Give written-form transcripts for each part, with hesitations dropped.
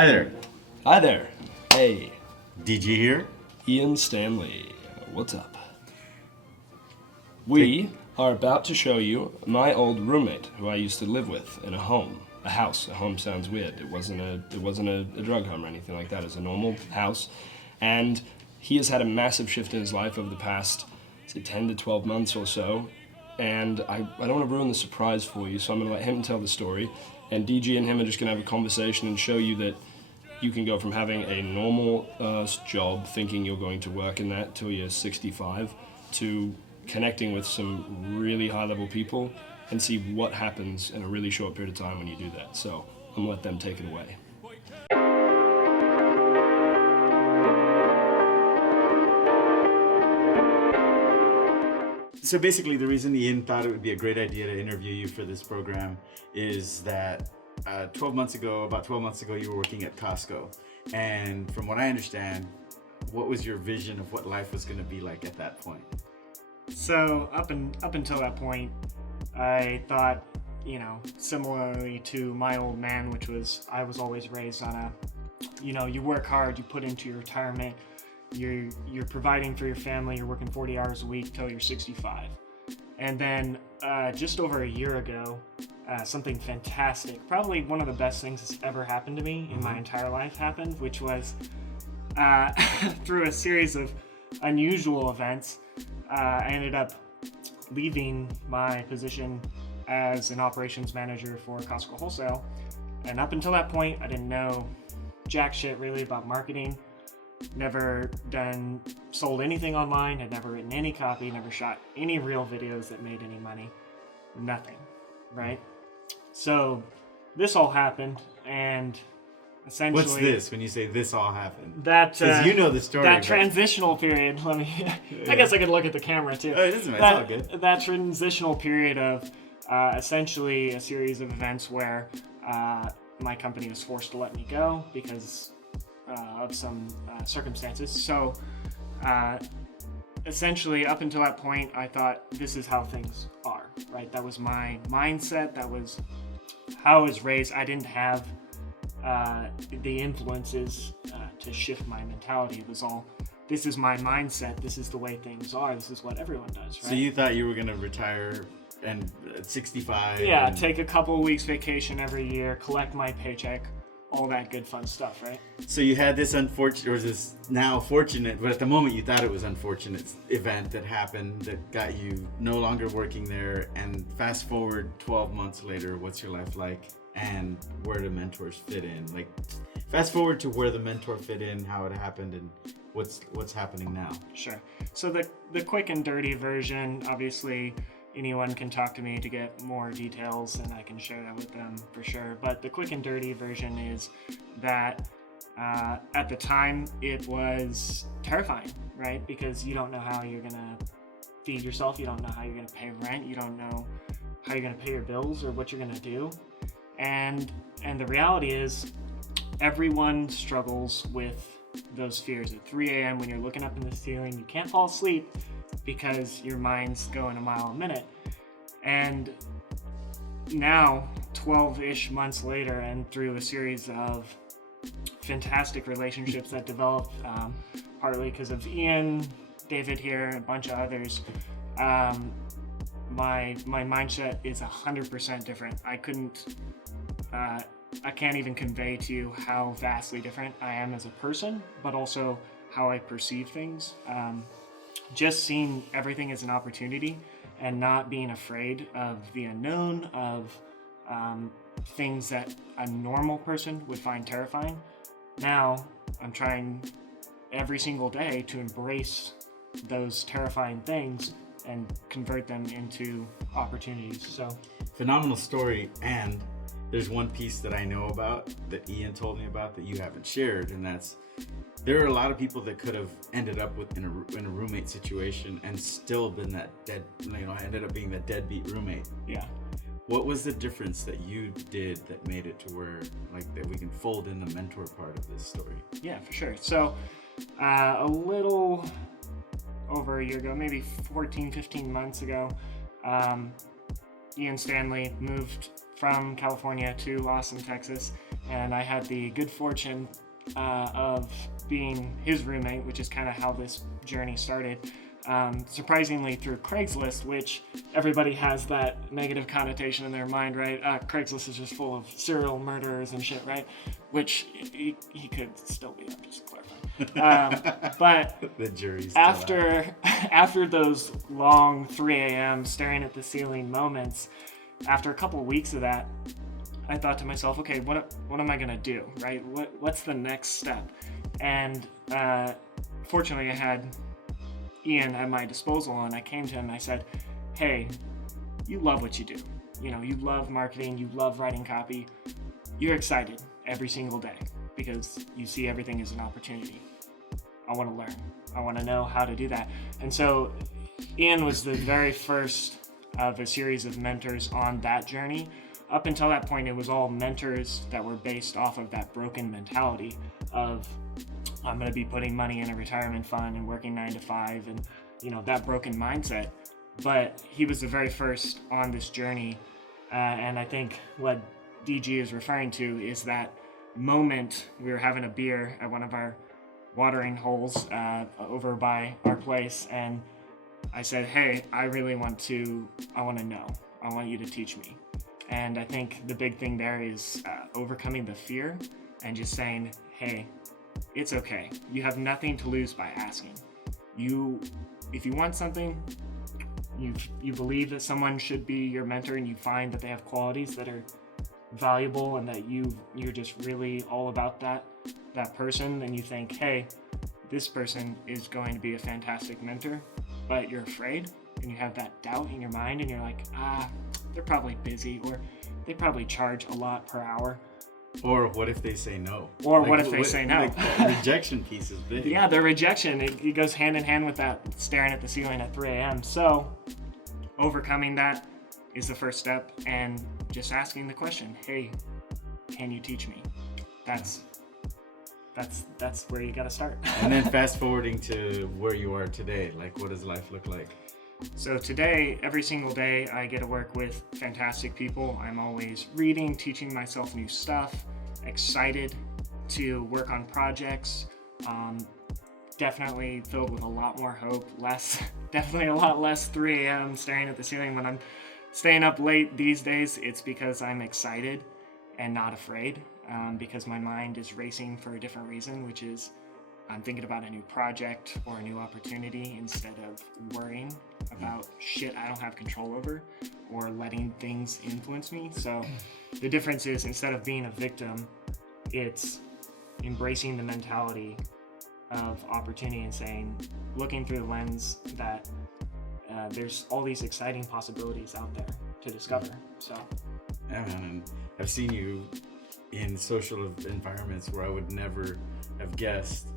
Hi there. Hi there. Hey, DG here. Ian Stanley. What's up? We are about to show you my old roommate who I used to live with in a home. A house. A home sounds weird. It wasn't a drug home or anything like that. It's a normal house. And he has had a massive shift in his life over the past, say, 10 to 12 months or so. And I don't want to ruin the surprise for you, so I'm going to let him tell the story. And DG and him are just going to have a conversation and show you that you can go from having a normal job, thinking you're going to work in that till you're 65, to connecting with some really high-level people and see what happens in a really short period of time when you do that. So I'm going to let them take it away. So basically, the reason Ian thought it would be a great idea to interview you for this program is that about 12 months ago, you were working at Costco. And from what I understand, what was your vision of what life was going to be like at that point? So up until that point, I thought, similarly to my old man, which was I was always raised on you work hard, you put into your retirement, you're providing for your family, you're working 40 hours a week till you're 65. And then just over a year ago, something fantastic, probably one of the best things that's ever happened to me in my entire life happened, which was through a series of unusual events, I ended up leaving my position as an operations manager for Costco Wholesale. And up until that point, I didn't know jack shit really about marketing. Never sold anything online, had never written any copy, never shot any real videos that made any money. Nothing, right? So this all happened, and essentially... What's this when you say this all happened? Because you know the story. That transitional period, I guess I could look at the camera too. Oh, it doesn't matter, it's all good. That transitional period of essentially a series of events where my company was forced to let me go because of some circumstances. So essentially up until that point, I thought this is how things are, right? That was my mindset. That was how I was raised. I didn't have the influences to shift my mentality. It was all, this is my mindset. This is the way things are. This is what everyone does, right? So you thought you were going to retire and at 65? Yeah, and... take a couple of weeks vacation every year, collect my paycheck, all that good fun stuff, right? So you had this unfortunate, or this now fortunate, but at the moment you thought it was unfortunate event that happened that got you no longer working there. And fast forward 12 months later, what's your life like? And where do mentors fit in? Like, fast forward to where the mentor fit in, how it happened, and what's happening now. Sure. So the quick and dirty version, obviously anyone can talk to me to get more details and I can share that with them for sure. But the quick and dirty version is that at the time it was terrifying, right? Because you don't know how you're gonna feed yourself, you don't know how you're gonna pay rent, you don't know how you're gonna pay your bills or what you're gonna do. And the reality is everyone struggles with those fears. At 3 a.m. when you're looking up in the ceiling, you can't fall asleep because your mind's going a mile a minute. And now, 12-ish months later, and through a series of fantastic relationships that developed, partly because of Ian, David here, and a bunch of others, my mindset is 100% different. I can't even convey to you how vastly different I am as a person, but also how I perceive things. Just seeing everything as an opportunity and not being afraid of the unknown, of things that a normal person would find terrifying. Now, I'm trying every single day to embrace those terrifying things and convert them into opportunities. So, phenomenal story. And there's one piece that I know about that Ian told me about that you haven't shared, and that's there are a lot of people that could have ended up in a roommate situation and still been that ended up being that deadbeat roommate. Yeah. What was the difference that you did that made it to where, like, that we can fold in the mentor part of this story? Yeah, for sure. So a little over a year ago, maybe 14, 15 months ago, Ian Stanley moved from California to Austin, Texas, and I had the good fortune of being his roommate, which is kind of how this journey started. Surprisingly through Craigslist, which everybody has that negative connotation in their mind, right? Craigslist is just full of serial murderers and shit, right? Which he could still be, I'm just clarifying. But the jury's after those long 3 a.m. staring at the ceiling moments, after a couple weeks of that, I thought to myself, okay, what am I gonna do, right? What's the next step? And fortunately, I had Ian at my disposal, and I came to him and I said, hey, you love what you do. You know, you love marketing, you love writing copy. You're excited every single day because you see everything as an opportunity. I want to learn. I want to know how to do that. And so Ian was the very first of a series of mentors on that journey. Up until that point, it was all mentors that were based off of that broken mentality of, I'm going to be putting money in a retirement fund and working 9 to 5 and, you know, that broken mindset. But he was the very first on this journey. And I think what DG is referring to is that moment we were having a beer at one of our watering holes over by our place. And I said, hey, I want to know. I want you to teach me. And I think the big thing there is overcoming the fear and just saying, hey, it's okay. You have nothing to lose by asking. If you want something, you believe that someone should be your mentor and you find that they have qualities that are valuable and that you're just really all about that person, and you think, hey, this person is going to be a fantastic mentor, but you're afraid and you have that doubt in your mind and you're like, they're probably busy, or they probably charge a lot per hour. Or what if they say no? Or what if they say no? Like the rejection piece is big. Yeah, the rejection, it goes hand in hand with that staring at the ceiling at 3 a.m. So overcoming that is the first step, and just asking the question, hey, can you teach me? That's where you gotta start. And then fast forwarding to where you are today, like what does life look like? So today, every single day, I get to work with fantastic people. I'm always reading, teaching myself new stuff, excited to work on projects. Definitely filled with a lot more hope, definitely a lot less 3 a.m. staring at the ceiling. When I'm staying up late these days, it's because I'm excited and not afraid, because my mind is racing for a different reason, which is I'm thinking about a new project or a new opportunity instead of worrying about shit I don't have control over or letting things influence me. So the difference is, instead of being a victim, it's embracing the mentality of opportunity and saying, looking through the lens that there's all these exciting possibilities out there to discover. So yeah, man, and I've seen you in social environments where I would never have guessed,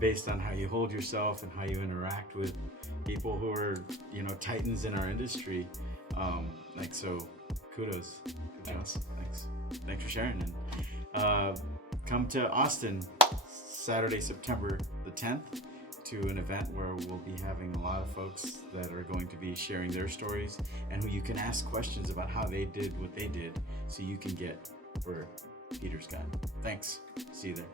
based on how you hold yourself and how you interact with people who are, you know, titans in our industry. So kudos. Good job. Thanks for sharing. And come to Austin Saturday, September the 10th, to an event where we'll be having a lot of folks that are going to be sharing their stories, and who you can ask questions about how they did what they did, so you can get where Peter's got. Thanks. See you there.